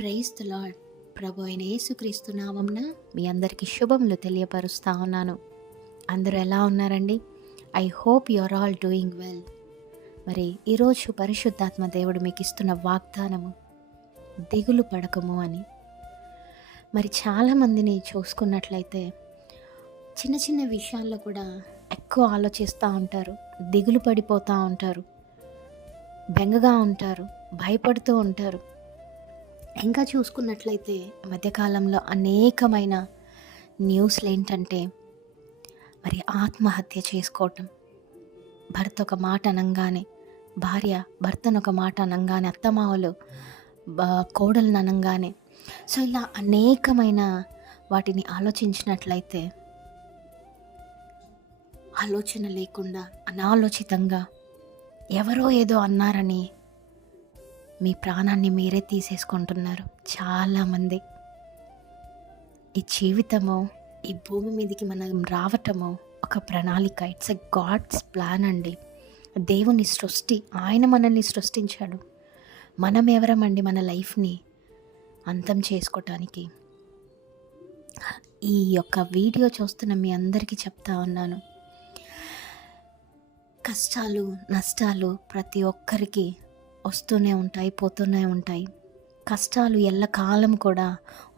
Praise the lord. ప్రభు అయిన యేసుక్రీస్తు నామంన మీ అందరికీ శుభములు తెలియపరుస్తా ఉన్నాను. అందరూ ఎలా ఉన్నారండి? I hope you are all doing well. మరి ఈరోజు పరిశుద్ధాత్మ దేవుడు మీకు ఇస్తున్న వాగ్దానము దిగులు పడకము అని. మరి చాలామందిని చూసుకున్నట్లయితే చిన్న చిన్న విషయాల్లో కూడా ఎక్కువ ఆలోచిస్తూ ఉంటారు, దిగులు పడిపోతూ ఉంటారు, బెంగగా ఉంటారు, భయపడుతూ ఉంటారు. ఇంకా చూసుకున్నట్లయితే మధ్యకాలంలో అనేకమైన న్యూస్లు ఏంటంటే మరి ఆత్మహత్య చేసుకోవటం, భర్త ఒక మాట అనంగానే, భార్య భర్తను ఒక మాట అనంగానే, అత్తమామలు కోడలను అనంగానే, సో ఇలా అనేకమైన వాటిని ఆలోచించినట్లయితే ఆలోచన లేకుండా అనాలోచితంగా ఎవరో ఏదో అన్నారని మీ ప్రాణాన్ని మీరే తీసేసుకుంటున్నారు చాలామంది. ఈ జీవితము, ఈ భూమి మీదకి మనం రావటము ఒక ప్రణాళిక. ఇట్స్ ఎ గాడ్స్ ప్లాన్ అండి. దేవుని సృష్టి, ఆయన మనల్ని సృష్టించాడు. మనం ఎవరమండి మన లైఫ్ని అంతం చేసుకోవటానికి? ఈ యొక్క వీడియో చూస్తున్న మీ అందరికీ చెప్తా ఉన్నాను, కష్టాలు నష్టాలు ప్రతి ఒక్కరికి వస్తూనే ఉంటాయి, పోతూనే ఉంటాయి. కష్టాలు ఎల్లకాలం కూడా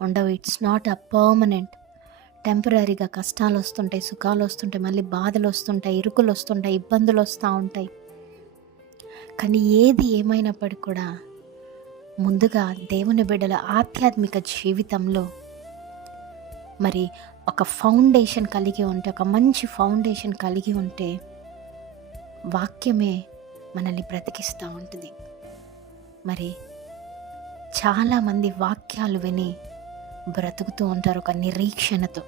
ఉండవు. It's not a permanent. టెంపరీగా కష్టాలు వస్తుంటాయి, సుఖాలు వస్తుంటాయి, మళ్ళీ బాధలు వస్తుంటాయి, ఇరుకులు వస్తుంటాయి, ఇబ్బందులు వస్తూ ఉంటాయి. కానీ ఏది ఏమైనప్పటికీ కూడా ముందుగా దేవుని బిడ్డల ఆధ్యాత్మిక జీవితంలో మరి ఒక ఫౌండేషన్ కలిగి ఉంటే, ఒక మంచి ఫౌండేషన్ కలిగి ఉంటే వాక్యమే మనల్ని బ్రతికిస్తూ ఉంటుంది. మరి చాలామంది వాక్యాలు విని బ్రతుకుతూ ఉంటారు ఒక నిరీక్షణతో.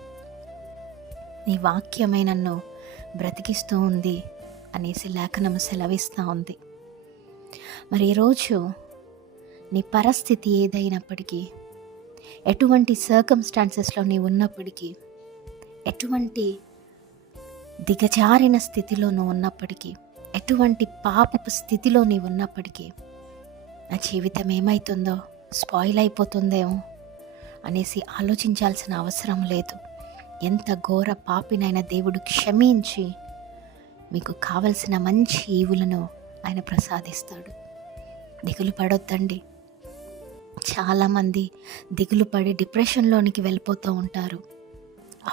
నీ వాక్యమే నన్ను బ్రతికిస్తూ ఉంది అనేసి లేఖనం సెలవిస్తూ ఉంది. మరి ఈరోజు నీ పరిస్థితి ఏదైనప్పటికీ, ఎటువంటి సర్కమ్స్టాన్సెస్లో నీవు ఉన్నప్పటికీ, ఎటువంటి దిగజారిన స్థితిలో నువ్వు ఉన్నప్పటికీ, ఎటువంటి పాపపు స్థితిలో నీవు ఉన్నప్పటికీ, నా జీవితం ఏమవుతుందో, స్పాయిల్ అయిపోతుందేమో అనేసి ఆలోచించాల్సిన అవసరం లేదు. ఎంత ఘోర పాపినైనా దేవుడు క్షమించి మీకు కావలసిన మంచి ఈవులను ఆయన ప్రసాదిస్తాడు. దిగులు పడొద్దండి. చాలామంది దిగులు పడి డిప్రెషన్లోనికి వెళ్ళిపోతూ ఉంటారు.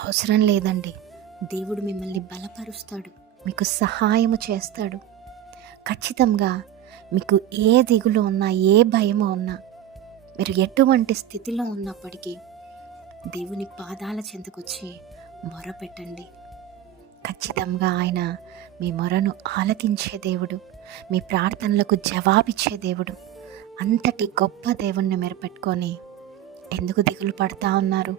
అవసరం లేదండి. దేవుడు మిమ్మల్ని బలపరుస్తాడు, మీకు సహాయము చేస్తాడు. ఖచ్చితంగా మీకు ఏ దిగులు ఉన్నా, ఏ భయము ఉన్నా, మీరు ఎటువంటి స్థితిలో ఉన్నప్పటికీ దేవుని పాదాల చెంతకొచ్చి మొరపెట్టండి. ఖచ్చితంగా ఆయన మీ మొరను ఆలకించే దేవుడు, మీ ప్రార్థనలకు జవాబిచ్చే దేవుడు. అంతటి గొప్ప దేవుణ్ణి మీరు పెట్టుకొని ఎందుకు దిగులు పడతా ఉన్నారు?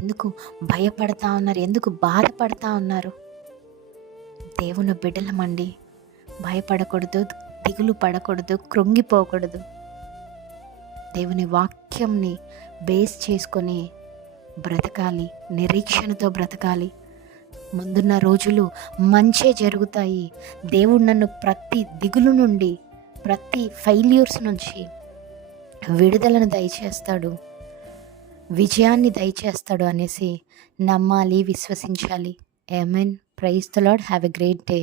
ఎందుకు భయపడతా ఉన్నారు? ఎందుకు బాధపడతా ఉన్నారు? దేవుని బిడ్డలమండి. భయపడకూడదు, దిగులు పడకూడదు, కృంగిపోకూడదు. దేవుని వాక్యంని బేస్ చేసుకొని బ్రతకాలి, నిరీక్షణతో బ్రతకాలి. ముందున్న రోజులు మంచే జరుగుతాయి. దేవుడు నన్ను ప్రతి దిగులు నుండి, ప్రతి ఫెయిల్యూర్స్ నుంచి విడుదలను దయచేస్తాడు, విజయాన్ని దయచేస్తాడు అనేసి నమ్మాలి, విశ్వసించాలి. Amen. Praise the lord. Have a great day.